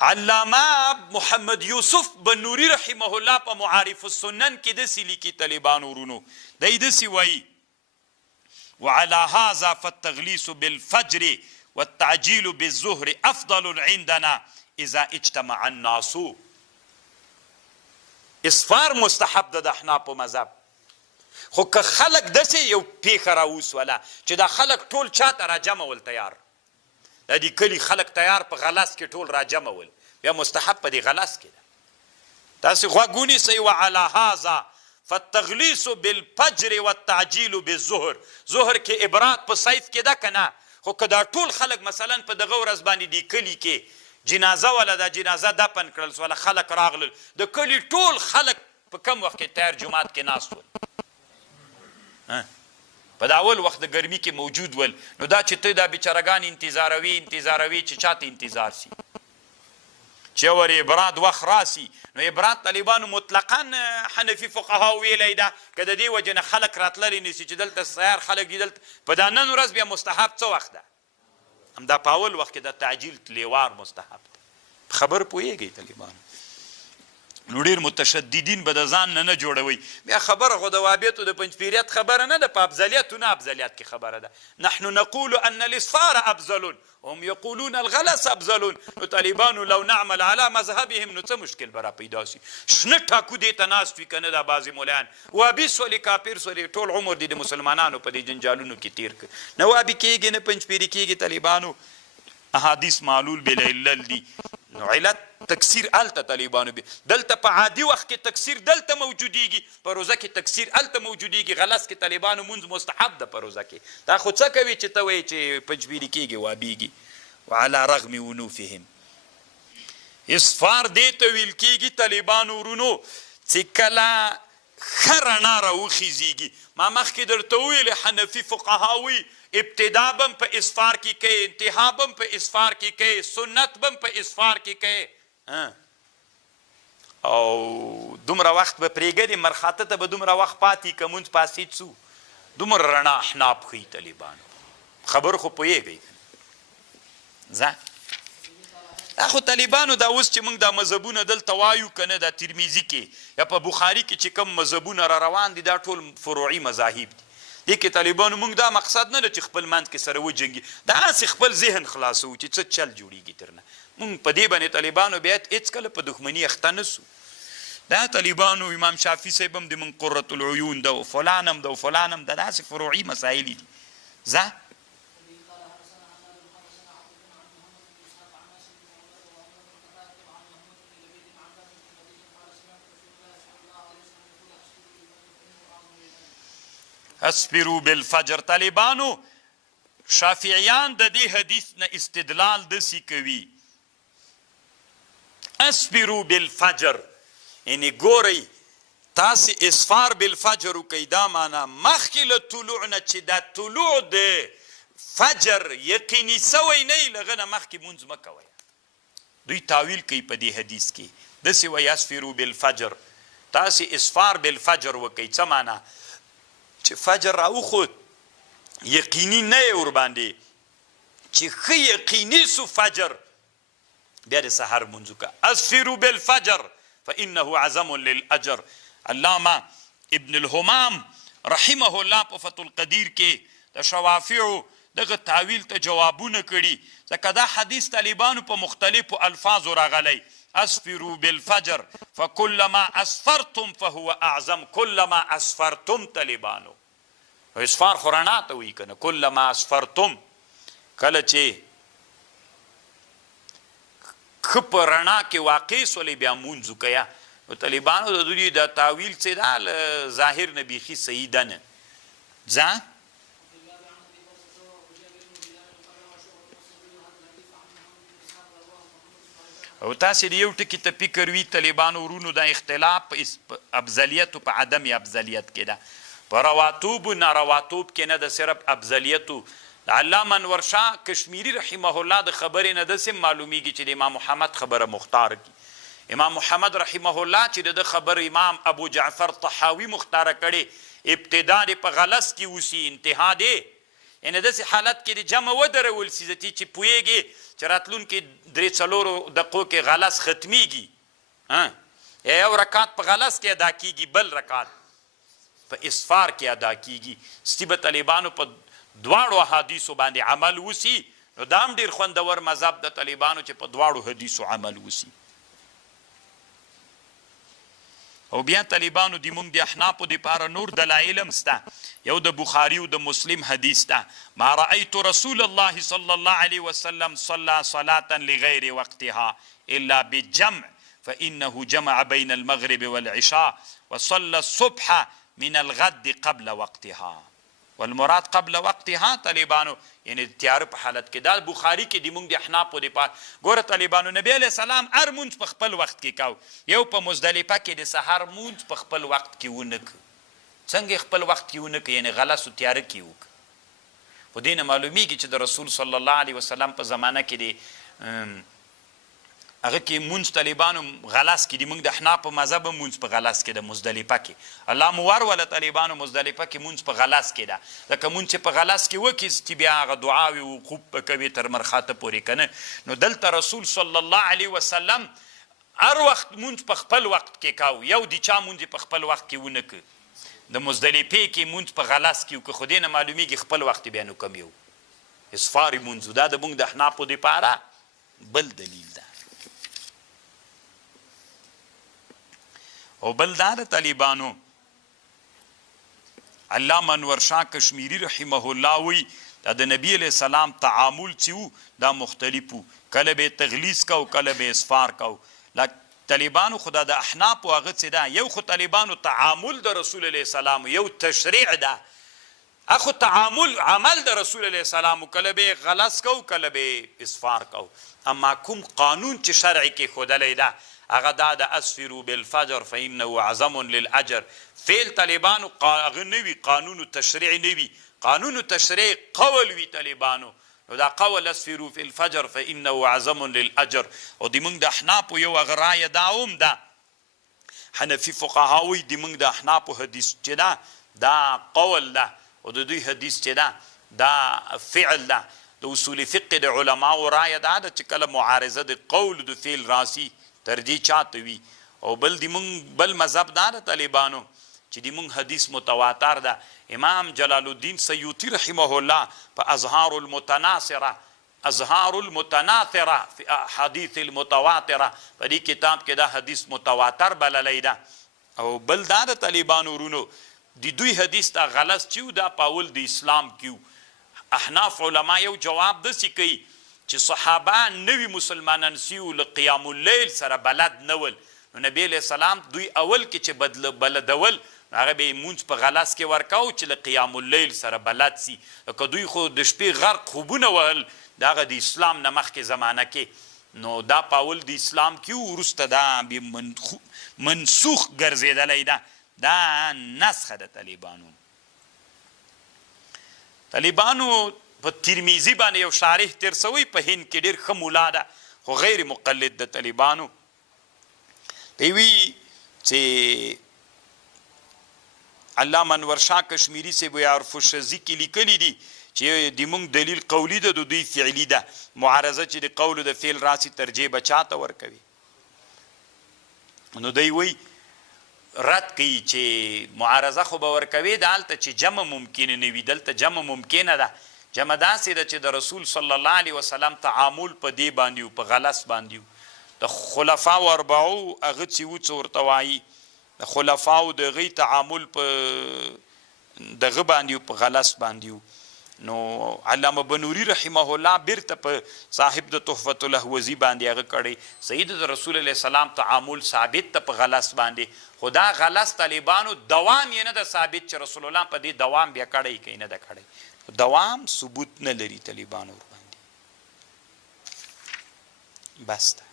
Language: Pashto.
علامه محمد یوسف بن نوري رحمه الله په معارف السنن کې داسې لیکي طالبانو ورونو دی داسې وایي وعلى هذا فالتغليس بالفجر والتعجيل بالظهر افضل عندنا اذا اجتمع الناس. اسفار مستحب ده د احناف په مذهب، خو که خلک داسې یو پیښه راوسوله چې دا خلک ټول چاته راجمول تیار، دا دې کلي خلک تیار په غلاس کې ټول راجمول، بیا مستحب په دې غلاس کې ده. تاسې غوږ ونیسئ وعلى هذا فالتغلیص بالفجر والتعجیل بالظهر. ظهر کې ابرات په صیف کې ده که نه، خو که دا ټول خلک مثلا په دغه ورځ باندې دې کلي کې جنازه ولا دا جنازه دفن کړل سوله، خلک راغلل، د کلي ټول خلک په کم وخت کې تیار جماعت کې ناست ول، په دا اول وخت د ګرمي کې موجود ول، نو دا چې ته دا بیچارهګان انتظاروي چې چاته انتظار سي چې ور ابراد وخت راسي. نو ابراد طالبانو مطلقا حنفي فقهاو ویلی ده که د دې وجې نه خلک راتللی نسي چې دلته سیار خلک دي دلته په دا نن ورځ بیا مستحب څه وخت ده؟ همدا په اول وخت کې د تعجیل لیوار مستحب ده. خبر پوهېږئ طالبانو؟ نو ډېر متشددین به د ځان نه جوړوي. بیا خبره خو د وهابیتو د پنجپیریت خبره نه ده، په افضلیتو نه افضلیت کې خبره ده. نحن نقول ان الاسفار افضل هم یقولون الغلس افضل. نو طالبانو لو نعمل على مذهبهم نو څه مشکل به را پیدا سي؟ شنه ټاکو دې ته ناست وي که نه دا بعضې ملایان وهابي سولې کافر سولې ټول عمر دې د مسلمانانو په دې جنجالونو کې تیر کړ. نه وهابي کېږي نه پنجپیري کېږي. طالبانو احادیث معلول بالعلل دي. نو علت تکثیر الته طالبانو بي دلته په عادي وخت کې تکثیر دلته موجودیږي، په روزه کې تکثیر الته موجودیږي. غلس کې طالبانو مونځ مستحب ده په روزه کې. دا خو څه کوي چې ته وایې چې پنجبیري کېږي وابیږي. وعلى رغم ونوفهم اسفار دې ته ویل کېږي طالبانو ورونو چې کله ښه رڼا راوخیزیږي. ما مخکې درته وویلې حنفي فقهاوي ابتدا بم په اسفار کې کوي، انتها بم په اسفار کې کوي، سنت بم په اسفار کې کوي، او دومره وخت به پرېږدي مرخاته ته به دومره وخت پاتې که مونځ پاسې څو دومره رڼا احناف ښیي طالبانو. خبر خو پوهېږئ ځه دا خو طالبانو دا اوس چې موږ دا مذهبونه دلته وایو که نه، دا ترمیزي کې یا په بخاري کې چې کوم مذهبونه را روان دي دا ټول فروعي مذاهب دي. دې کې طالبانو موږ دا مقصد نه ده چې خپل منځ کې سره وجنګي، دا هسې خپل ذهن خلاصوو چې څه چل جوړېږي ترنه. موږ په دې باندې طالبانو بیا هېڅکله په دښمني اخته نه سو. دا طالبانو امام شافعي صاحب هم د موږ قرة العیون ده او فلان هم ده او فلان هم ده، داسې فروعي مسایل دي. ځه اسپرو بالفجر. طالبانو شافعیان د دې حدیث نه استدلال داسې کوي اسپرو بالفجر، یعنې ګورئ تاسې اسفار بالفجر وکئ، دا معنا مخکې له طلوع نه چې دا طلوع د فجر یقیني سوی نه وي له هغه نه مخکې مونځ مه کوئ. دوی تاویل کوي په دې حدیث کې داسې وایي اسفرو بالفجر، تاسې اسفار بالفجر وکئ. څه معنا؟ چې فجر راوخود یقیني نه یې ورباندې چې ښه یقیني سو فجر، بیا د سحر مونځ وکړه. اسفروا بالفجر فانه عظم للاجر. علامه ابن الهمام رحمه الله په فتح القدیر کې د شوافعو دغه تعویل ته جوابونه کړي، ځکه دا حدیث طالبانو په مختلفو الفاظو راغلی. اسفروا بالفجر فكلما اسفرتم فهو اعظم. كلما اسفرتم طالبانو اسفار خو رڼا ته وایي که نه، کلما اسفرتم کله چې ښه په رڼا کې واقع سولې بیا مونځ وکړه. نو طالبانو د دوی د تاویل چې دا له ظاهر نه بیخي صحیح ده نه. ځه او تاسې د یو ټکي ته فکر وي طالبانو ورونو دا اختلاف په افضلیت او په عدم افضلیت کې ده، په رواتوب و نارواتوب کې نه ده، صرف افضلیتو. علامه انور شاه کشمیری رحمه الله د خبرې نه داسې معلومیږي چې د امام محمد خبره مختاره کړي. امام محمد رحمه الله چې د خبر امام ابو جعفر طحاوي مختاره کړي، ابتدا دې په غلس کې اوسي، انتها دې یعنې داسې حالت کې د جمع ودرول سي ځتي چې پوهېږي چې راتلونکي 3-4 دقیقو کې غلس ختمیږي یا یو رکعت په غلس کې ادا کیږي بل رکعت په اسفار کې ادا کیږي ستی به طالبانو په دواړو حدیثو باندې عمل وسی نو دا هم ډېر خوندور مذهب د طالبانو چې په دواړو حدیثو عمل وسی او بیا طالبانو د موږ د احنافو دپاره نور دلایل هم سته یو د بخاري او د مسلم حدیث ده ما رأیت رسول الله صلی الله علیه وسلم صلى صلاة لغیر وقتها الا بالجمع فإنه جمع بين المغرب والعشاء وصلى الصبح من الغد قبل وقتها والمراد قبل وقتها طالبانو یعنی تیار په حالت کې دا بخاری کې د موږ د احنافو دپاره ګوره طالبانو نبی علیه السلام هر مونځ په خپل وخت کې کو یو په مزدلفه کې د سهار مونځ په خپل وخت کې ونه که څنګه خپل وخت کې ونه که یعنی غلس و تیاره کې وکړه خو دې نه معلومیږي چې د رسول صلی الله علیه وسلم په زمانه کې د هغه کې مونځ طالبانو غلس کې د موږ د احنافو مذهب مونځ په غلس کې د مزدلفه کې الله مو ورولې طالبانو مزدلفه کې مونځ په غلس کې ده ځکه مونځ چې په غلس کې وکړي چې بیا هغه دعاوې وقوف به کوي تر مرخاته پورې که نه نو دلته رسول صلی الله علیه وسلم هر وخت مونځ په خپل وخت کې کو یو د چا مونځ په خپل وخت کې ونه که د مزدلفې کې مونځ په غلس کې وکړه خو دې نه معلومیږي خپل وخت بیا نو کم یو اسفار مونځ دا د موږ د احنافو دپاره بل دلیل ده او بل دا د طالبانو علامه انور شاه کشمیری رحمه الله وی دا د نبی علیہ السلام تعامل چې و دا مختلف و کله به تغلیظ کو کله به اسفار کو طالبانو خدا د احناف او هغه څه ده یو خو طالبانو تعامل د رسول الله سلام یو تشریع ده اخو تعامل عمل د رسول الله سلام کله به غلس کو کله به اسفار کو اما کوم قانون چې شرعي کې خودلې ده هغه دا د اسفروا بالفجر فانه عظم للاجر فعل طالبانو هغه نوي قانون تشریع نوي قانون تشریع قول وی طالبانو نو دا قول اسفروا في الفجر فانه عظم للاجر او د موږ د احناف یو هغه رایه دا هم ده حنفي فقهاوی د موږ د احناف حدیث چې دا قول ده او د دوی حدیث چې دا فعل ده د اصول فقه د علماو رایه دا ده چې کله معارضه د قول د فعل راسي ترجیح چاته وي او بل د موږ بل مذهب دا د طالبانو چې د موږ حدیث متواتر ده امام جلال الدین سیوطی رحمه الله په اظهار المتناثره فی حدیث المتواتره په دې کتاب کې دا حدیث متواتر بللی ده او بل دا د طالبانو ورونو د دوی حدیث ته غلط چې دا په اول د اسلام کې احناف علما یو جواب داسې کوي چې صحابه نوي مسلمانان سیو له قیام اللیل سره بلد نه ول نو نبی علیه السلام دوی اول کې چې بلدول هغه به مونځ په غلس کې ورکاو چې له قیام اللیل سره بلد سي که دوی خو د شپې غرق خوبونه وهل د هغه د اسلام نه مخکې زمانه کې نو دا په اول د اسلام کې وروسته دا منسوخ ګرځېدلی ده دا نسخه د طالبانو په ترمیزی باندې یو شارح تیر سوی په هند کې ډېر ښه مولا ده خو غیر مقلد د طالبانو دی وی چې علامه انور شاه کشمیری سے بو عرف الشذی کې لیکلی دي چې د موږ دلیل قولی ده د دوی فعلی ده معارضه چې د قول د فعل راسي ترجیح بچاته ورکوي نو دی وی رد کوي چې معارضه خو به ورکوي دلته چې جمع ممکنه نه وي دلته جمع ممکنه ده جمع داسې ده چې د رسول صلی الله علیه وسلم تعامل په دې باندې په غلس باندې د خلفاو اربعو هغه چې و څه ورته وایي د خلفاو د هغوی تعامل په دغه باندې په غلس باندې نو علامه بنوري رحمه الله بیرته په صاحب د تحفة الاهوزی باندې هغه کړی سید رسول الله سلام تعامل ثابت ته په غلس باندې خدا غلس طالبانو دوام یې نه ده ثابت چې رسول الله په دې دوام بیا کړی که نه ده کړی دوام ثبوت نه لري طالبانو ورباندې بس ده